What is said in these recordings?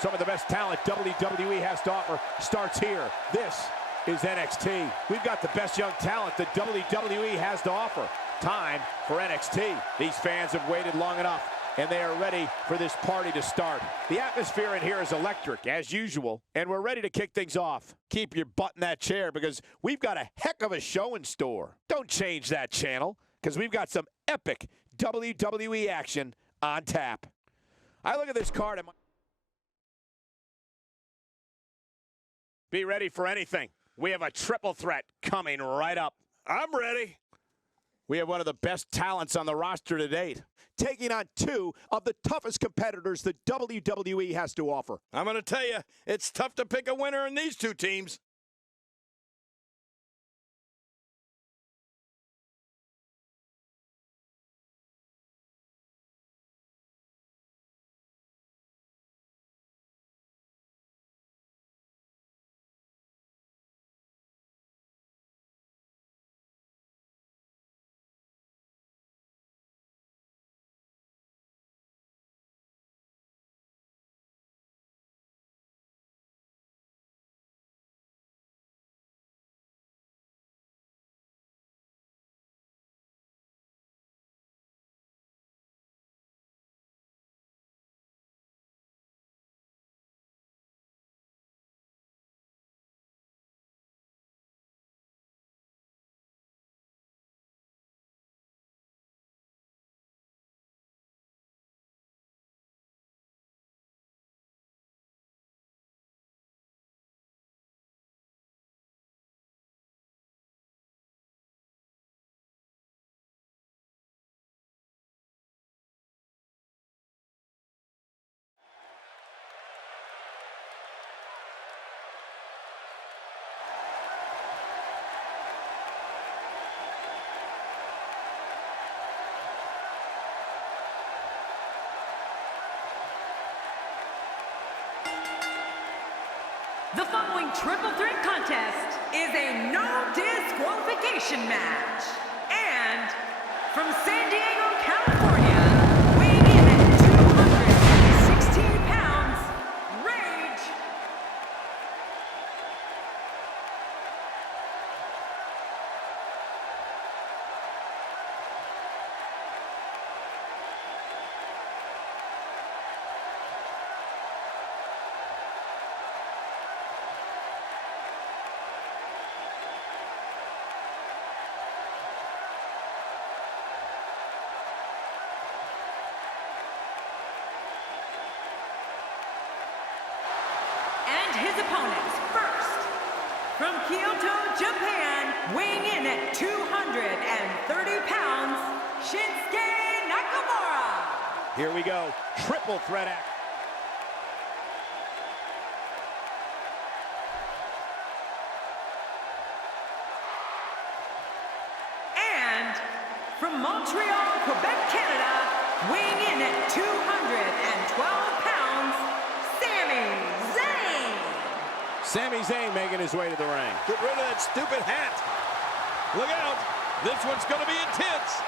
Some of the best talent WWE has to offer starts here. This is NXT. We've got the best young talent that WWE has to offer. Time for NXT. These fans have waited long enough, and they are ready for this party to start. The atmosphere in here is electric, as usual, and we're ready to kick things off. Keep your butt in that chair because we've got a heck of a show in store. Don't change that channel because we've got some epic WWE action on tap. I look at this card and be ready for anything. We have a triple threat coming right up. I'm ready. We have one of the best talents on the roster to date, taking on two of the toughest competitors that WWE has to offer. I'm going to tell you, it's tough to pick a winner in these two teams. The following triple threat contest is a no disqualification match. And from San Diego, California, weighing in at 216 pounds, Rage. His opponents, first, from Kyoto, Japan, weighing in at 230 pounds, Shinsuke Nakamura. Here we go, triple threat act. And from Montreal, Quebec, Canada, weighing in at 212 pounds, Sami Zayn making his way to the ring. Get rid of that stupid hat. Look out. This one's going to be intense.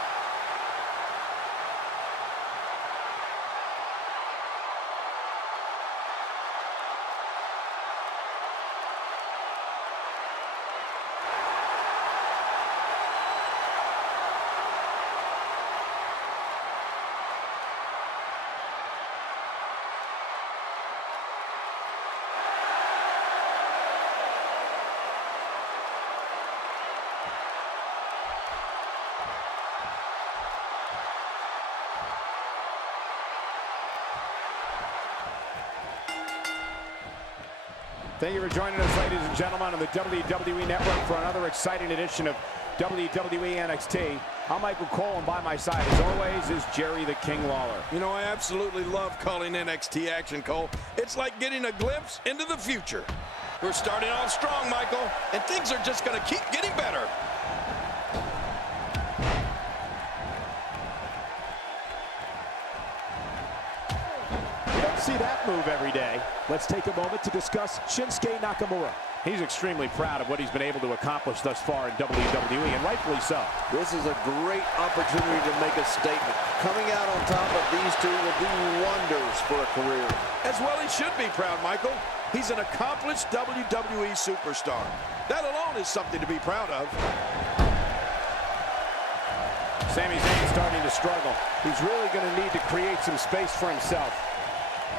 Thank you for joining us, ladies and gentlemen, on the WWE Network for another exciting edition of WWE NXT. I'm Michael Cole, and by my side, as always, is Jerry the King Lawler. You know, I absolutely love calling NXT action, Cole. It's like getting a glimpse into the future. We're starting off strong, Michael, and things are just going to keep getting better. You don't see that move every day. Let's take a moment to discuss Shinsuke Nakamura. He's extremely proud of what he's been able to accomplish thus far in WWE, and rightfully so. This is a great opportunity to make a statement. Coming out on top of these two will do wonders for a career. As well he should be proud, Michael. He's an accomplished WWE superstar. That alone is something to be proud of. Sami Zayn starting to struggle. He's really going to need to create some space for himself.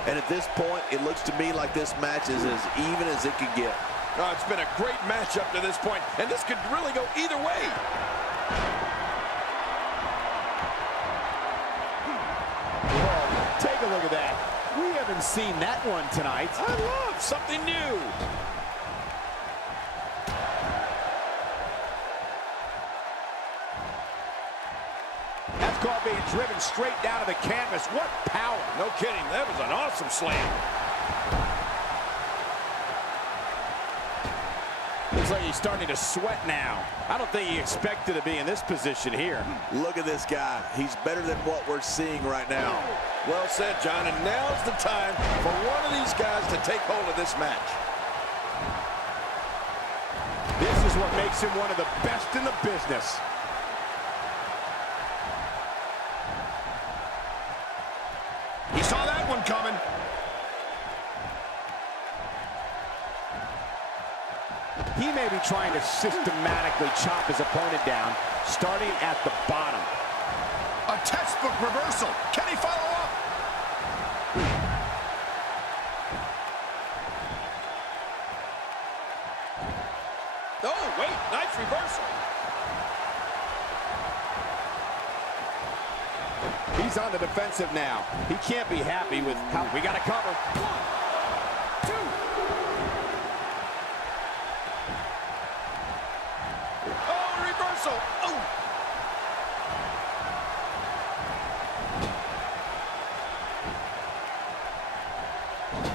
And at this point, it looks to me like this match is as even as it could get. Oh, it's been a great match up to this point, and this could really go either way. Whoa, take a look at that. We haven't seen that one tonight. I love something new. That's called being driven straight down to the canvas. What power. No kidding, that was an awesome slam. Looks like he's starting to sweat now. I don't think he expected to be in this position here. Look at this guy. He's better than what we're seeing right now. Well said, John, and now's the time for one of these guys to take hold of this match. This is what makes him one of the best in the business. He saw that one coming. He may be trying to systematically chop his opponent down, starting at the bottom. A textbook reversal. Can he follow up? Oh, wait, nice reversal. He's on the defensive now. He can't be happy with how we got to cover. 1, 2. Oh, reversal. Oh.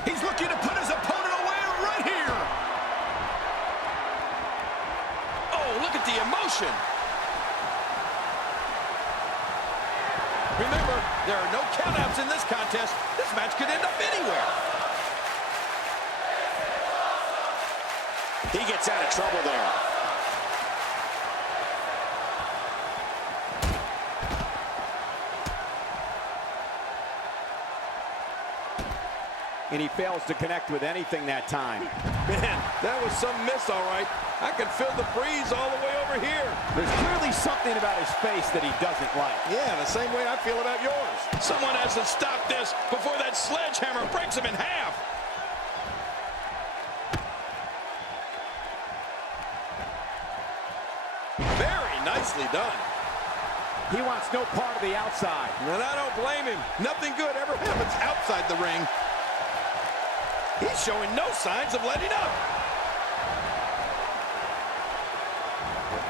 He's looking to put his opponent away right here. Oh, look at the emotion. Remember, there are no countouts in this contest. This match could end up anywhere. He gets out of trouble there. And he fails to connect with anything that time. Man, that was some miss, all right. I can feel the breeze all the way over here. There's clearly something about his face that he doesn't like. Yeah, the same way I feel about yours. Someone has to stop this before that sledgehammer breaks him in half. Very nicely done. He wants no part of the outside. And I don't blame him. Nothing good ever happens outside the ring. He's showing no signs of letting up.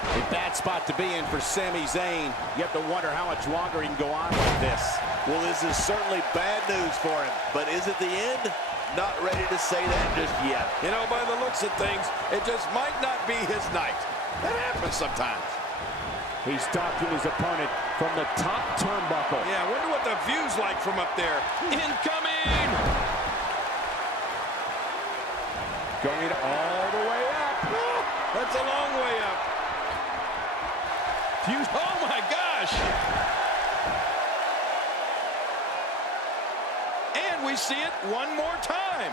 A bad spot to be in for Sami Zayn. You have to wonder how much longer he can go on like this. Well, this is certainly bad news for him, but is it the end? Not ready to say that just yet. You know, by the looks of things, it just might not be his night. That happens sometimes. He's stalking his opponent from the top turnbuckle. Yeah, I wonder what the view's like from up there. Incoming! Going all the way up. That's a long way up. Oh, my gosh! And we see it one more time.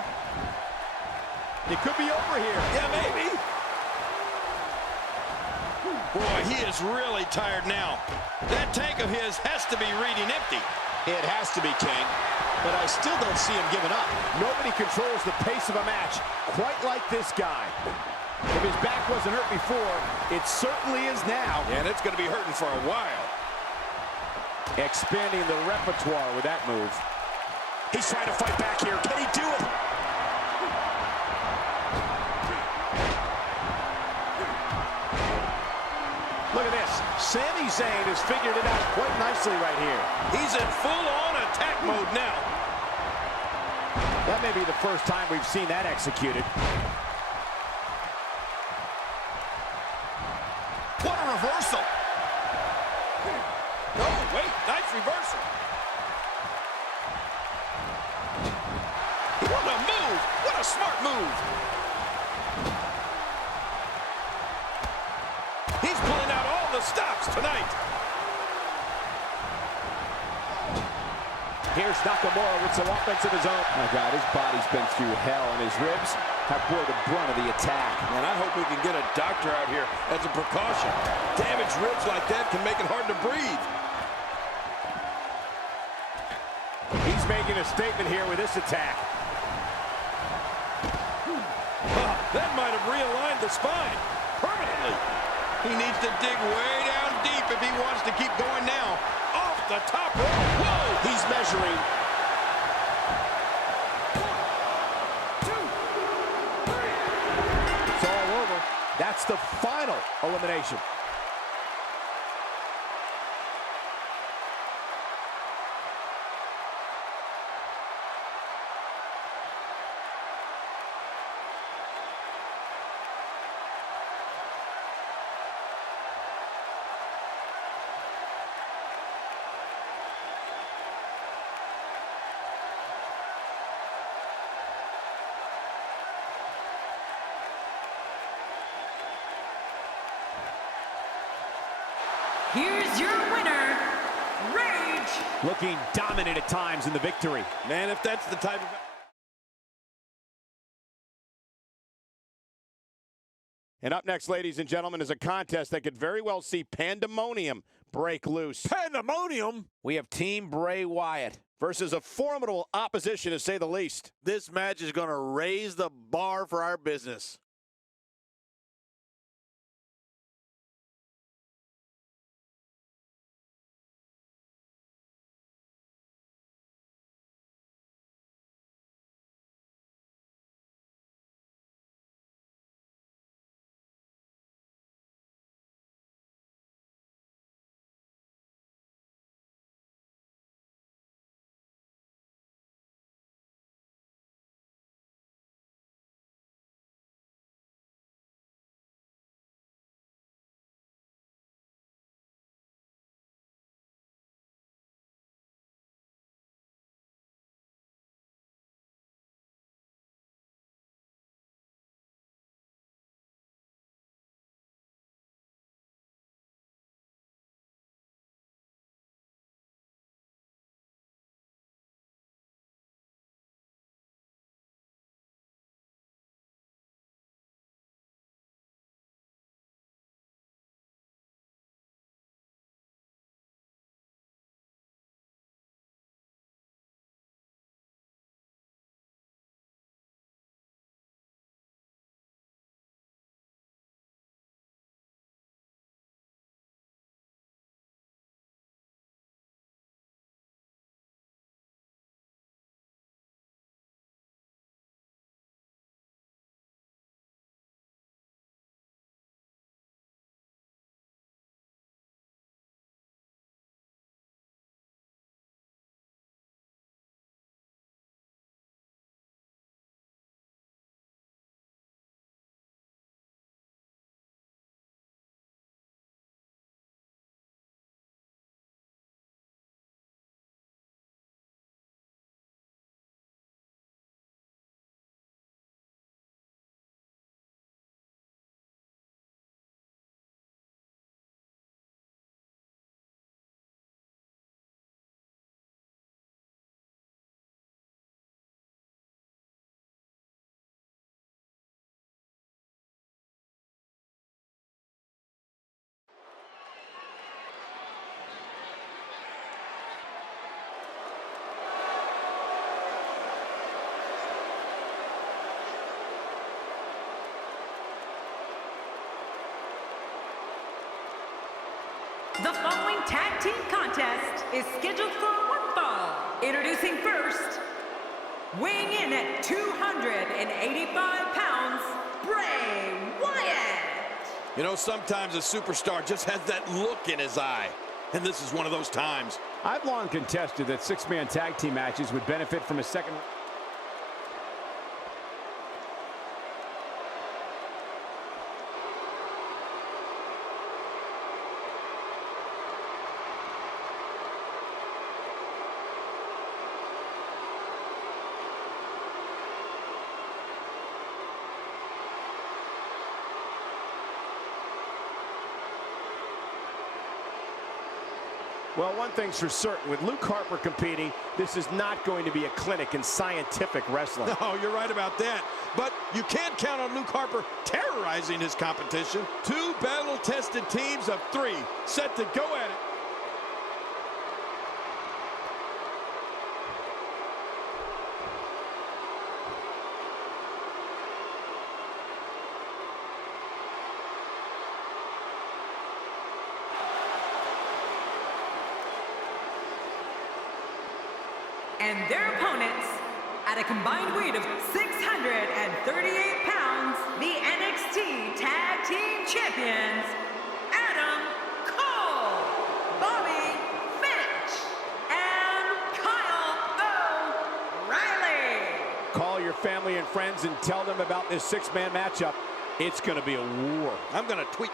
It could be over here. Yeah, maybe. Boy, he is really tired now. That tank of his has to be reading empty. It has to be, King. But I still don't see him giving up. Nobody controls the pace of a match quite like this guy. If his back wasn't hurt before, it certainly is now. And it's going to be hurting for a while. Expanding the repertoire with that move. He's trying to fight back here. Can he do it? Look at this. Sami Zayn has figured it out quite nicely right here. He's in full-on attack mode now. That may be the first time we've seen that executed. What a reversal. Oh, wait, nice reversal. What a move. What a smart move. stops tonight. Here's Nakamura with some offense of his own. Oh, God, his body's been through hell, and his ribs have bore the brunt of the attack. And I hope we can get a doctor out here as a precaution. Damaged ribs like that can make it hard to breathe. He's making a statement here with this attack. That might have realigned the spine permanently. He needs to dig way down deep if he wants to keep going now. Off the top rope. Whoa! He's measuring. 1, 2, 3. It's all over. That's the final elimination. Here's your winner, Rage. Looking dominant at times in the victory. Man, if that's the type of... And up next, ladies and gentlemen, is a contest that could very well see pandemonium break loose. Pandemonium? We have Team Bray Wyatt versus a formidable opposition, to say the least. This match is going to raise the bar for our business. The following tag team contest is scheduled for one fall. Introducing first, weighing in at 285 pounds, Bray Wyatt. You know, sometimes a superstar just has that look in his eye. And this is one of those times. I've long contested that six-man tag team matches would benefit from a second... Well, one thing's for certain, with Luke Harper competing, this is not going to be a clinic in scientific wrestling. No, you're right about that. But you can't count on Luke Harper terrorizing his competition. Two battle-tested teams of 3 set to go at it. And their opponents, at a combined weight of 638 pounds, the NXT Tag Team Champions, Adam Cole, Bobby Fish, and Kyle O'Reilly. Call your family and friends and tell them about this 6-man matchup. It's going to be a war. I'm going to tweet.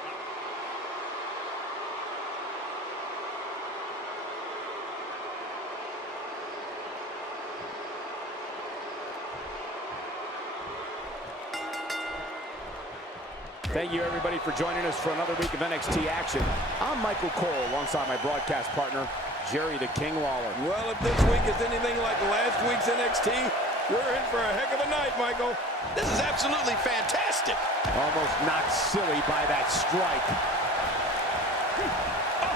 Thank you, everybody, for joining us for another week of NXT action. I'm Michael Cole, alongside my broadcast partner, Jerry the King Lawler. Well, if this week is anything like last week's NXT, we're in for a heck of a night, Michael. This is absolutely fantastic. Almost knocked silly by that strike.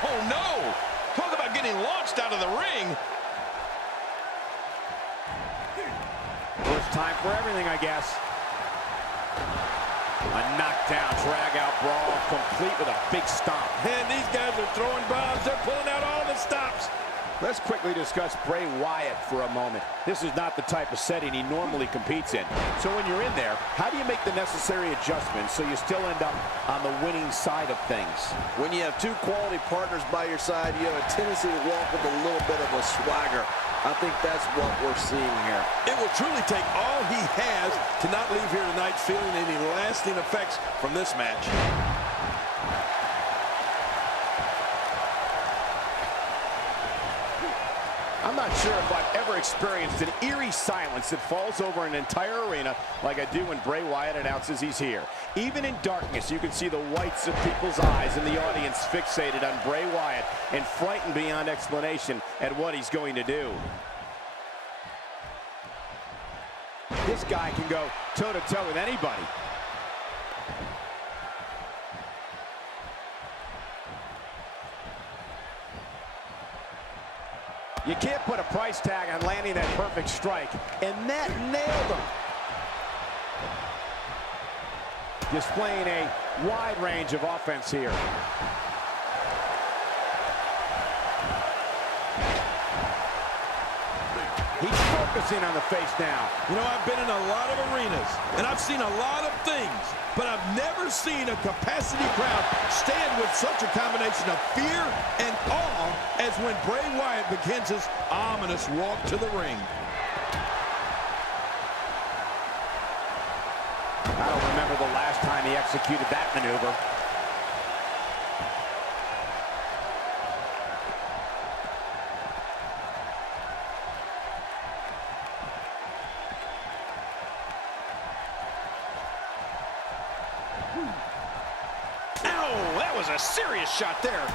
Oh, no. Talk about getting launched out of the ring. First time for everything, I guess. A knockdown, drag-out brawl, complete with a big stomp. And these guys are throwing bombs. They're pulling out all the stops. Let's quickly discuss Bray Wyatt for a moment. This is not the type of setting he normally competes in. So when you're in there, how do you make the necessary adjustments so you still end up on the winning side of things? When you have 2 quality partners by your side, you have a tendency to walk with a little bit of a swagger. I think that's what we're seeing here. It will truly take all he has to not leave here tonight feeling any lasting effects from this match. I'm not sure if I've ever experienced an eerie silence that falls over an entire arena like I do when Bray Wyatt announces he's here. Even in darkness, you can see the whites of people's eyes and the audience fixated on Bray Wyatt and frightened beyond explanation at what he's going to do. This guy can go toe-to-toe with anybody. You can't put a price tag on landing that perfect strike, and that nailed him. Displaying a wide range of offense here. He's focusing on the face now. You know, I've been in a lot of arenas, and I've seen a lot of things, but I've never seen a capacity crowd stand with such a combination of fear and awe as when Bray Wyatt begins his ominous walk to the ring. I don't remember the last time he executed that maneuver. Ow, that was a serious shot there.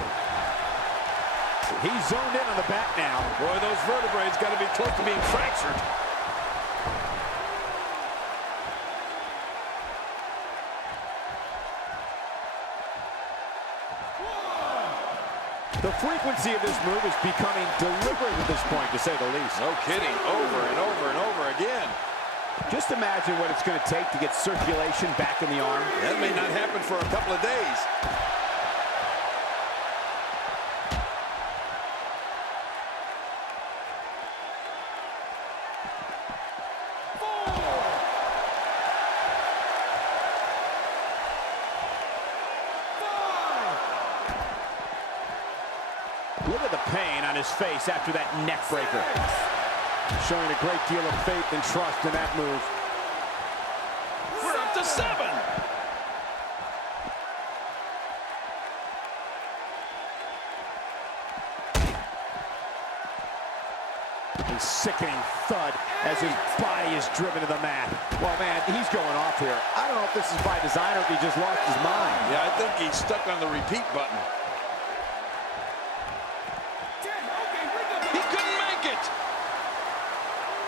He's zoned in on the back now. Boy, those vertebrae got to be close to being fractured. The frequency of this move is becoming deliberate at this point, to say the least. No kidding, over and over and over again. Just imagine what it's going to take to get circulation back in the arm. That may not happen for a couple of days. Look at the pain on his face after that neck breaker. Showing a great deal of faith and trust in that move. We're up to 7. A sickening thud as his body is driven to the mat. Well, man, he's going off here. I don't know if this is by design or if he just lost his mind. Yeah, I think he's stuck on the repeat button.